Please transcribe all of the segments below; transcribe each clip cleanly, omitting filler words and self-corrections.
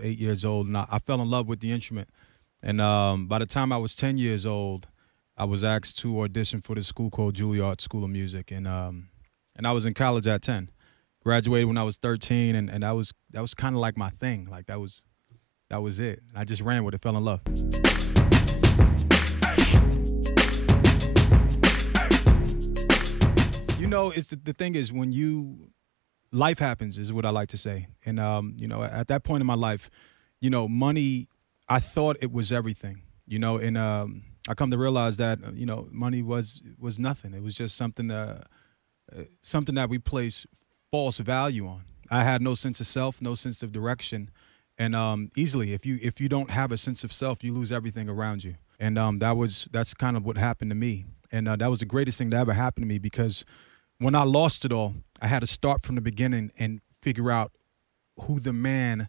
about 8 years old, and I fell in love with the instrument. And by the time I was 10 years old, I was asked to audition for this school called Juilliard School of Music, and I was in college at 10. Graduated when I was 13, and that was kind of like my thing. Like that was it. I just ran with it, fell in love. You know, it's the thing is when life happens is what I like to say, and you know, at that point in my life, you know, money, I thought it was everything. You know, and I come to realize that you know, money was nothing. It was just something that we place false value on. I had no sense of self, no sense of direction, and easily, if you don't have a sense of self, you lose everything around you. And that's kind of what happened to me, and that was the greatest thing that ever happened to me, because when I lost it all, I had to start from the beginning and figure out who the man,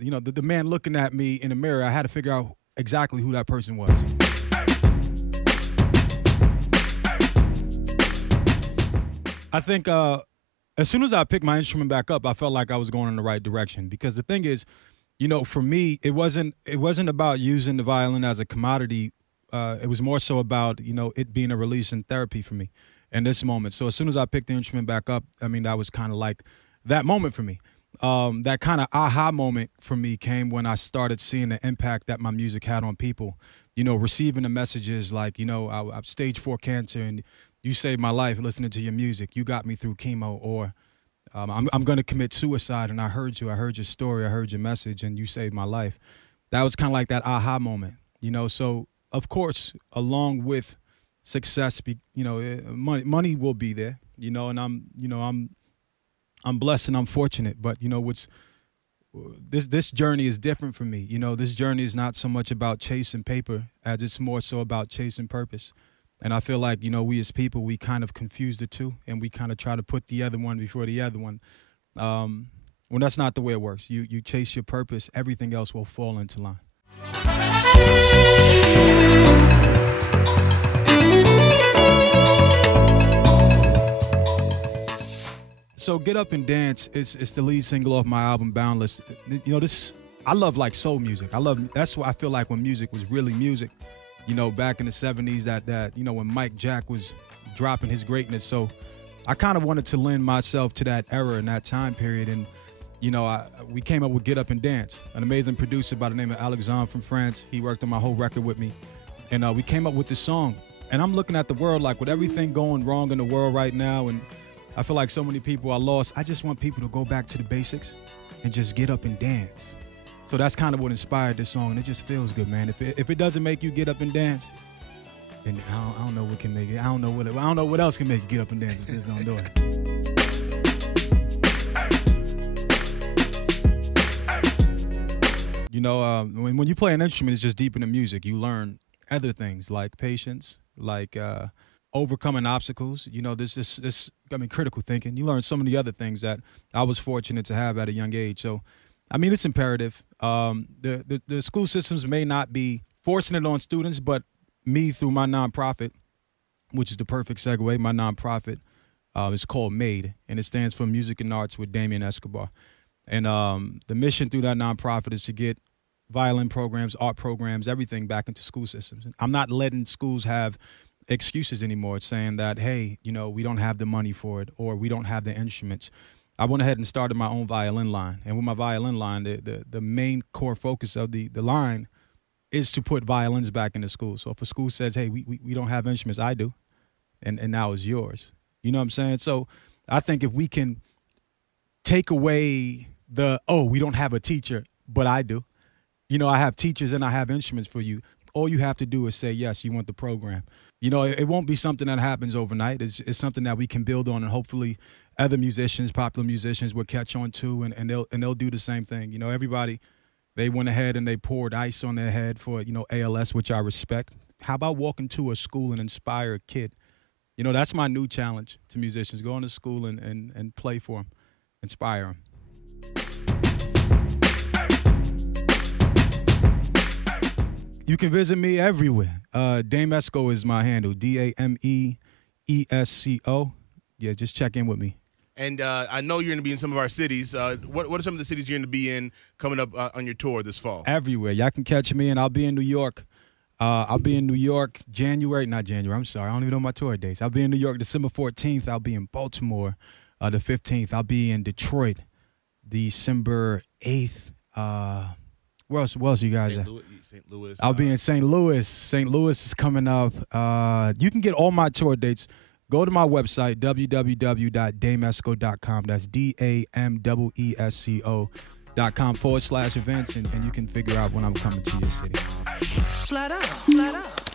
you know, the man looking at me in the mirror. I had to figure out exactly who that person was. I think as soon as I picked my instrument back up, I felt like I was going in the right direction, because the thing is, you know, for me, it wasn't about using the violin as a commodity. It was more so about, you know, it being a release and therapy for me in this moment. So as soon as I picked the instrument back up, I mean, that was kind of like that moment for me. That kind of aha moment for me came when I started seeing the impact that my music had on people. You know, receiving the messages like, you know, I'm stage 4 cancer and you saved my life listening to your music. You got me through chemo, or I'm going to commit suicide, and I heard you. I heard your story. I heard your message, and you saved my life. That was kind of like that aha moment, you know. So, of course, along with success, you know, money will be there, you know, and I'm blessed and I'm fortunate. But, you know, this journey is different for me. You know, this journey is not so much about chasing paper as it's more so about chasing purpose. And I feel like, you know, we as people, we kind of confuse the two, and we kind of try to put the other one before the other one. When that's not the way it works. You chase your purpose, everything else will fall into line. So Get Up and Dance is the lead single off my album Boundless. You know, I love like soul music. That's why I feel like when music was really music. You know, back in the 70s, that you know, when Mike Jack was dropping his greatness. So I kind of wanted to lend myself to that era and that time period. And, you know, we came up with Get Up and Dance, an amazing producer by the name of Alexandre from France. He worked on my whole record with me. And we came up with this song. And I'm looking at the world, like with everything going wrong in the world right now, and I feel like so many people are lost. I just want people to go back to the basics and just get up and dance. So that's kind of what inspired this song, and it just feels good, man. If it doesn't make you get up and dance, then I don't know what can make it. I don't know what else can make you get up and dance if this don't do it. You know, when you play an instrument, it's just deep in the music. You learn other things like patience, like overcoming obstacles. You know, critical thinking. You learn so many other things that I was fortunate to have at a young age. So, I mean, it's imperative. The school systems may not be forcing it on students, but me, through my nonprofit, which is the perfect segue, my nonprofit is called MADE, and it stands for Music and Arts with Damien Escobar. And the mission through that nonprofit is to get violin programs, art programs, everything back into school systems. I'm not letting schools have excuses anymore. It's saying that, hey, you know, we don't have the money for it, or we don't have the instruments. I went ahead and started my own violin line. And with my violin line, the main core focus of the line is to put violins back into school. So if a school says, hey, we don't have instruments, I do, and now it's yours. You know what I'm saying? So I think if we can take away we don't have a teacher, but I do. You know, I have teachers and I have instruments for you. All you have to do is say, yes, you want the program. You know, it won't be something that happens overnight. It's something that we can build on, and hopefully other musicians, popular musicians, will catch on to, and they'll do the same thing. You know, everybody, they went ahead and they poured ice on their head for, you know, ALS, which I respect. How about walking to a school and inspire a kid? You know, that's my new challenge to musicians. Go into school and play for them, inspire them. You can visit me everywhere. Dame Esco is my handle, Dameesco. Yeah, just check in with me. And I know you're going to be in some of our cities. What are some of the cities you're going to be in coming up on your tour this fall? Everywhere. Y'all can catch me, and I'll be in New York. I'll be in New York not January. I'm sorry. I don't even know my tour dates. I'll be in New York December 14th. I'll be in Baltimore the 15th. I'll be in Detroit December 8th. Where else you guys at? St. Louis. I'll be in St. Louis. St. Louis is coming up. You can get all my tour dates. Go to my website, www.damesco.com. That's DAMESCO.com /events, and you can figure out when I'm coming to your city. Flat out.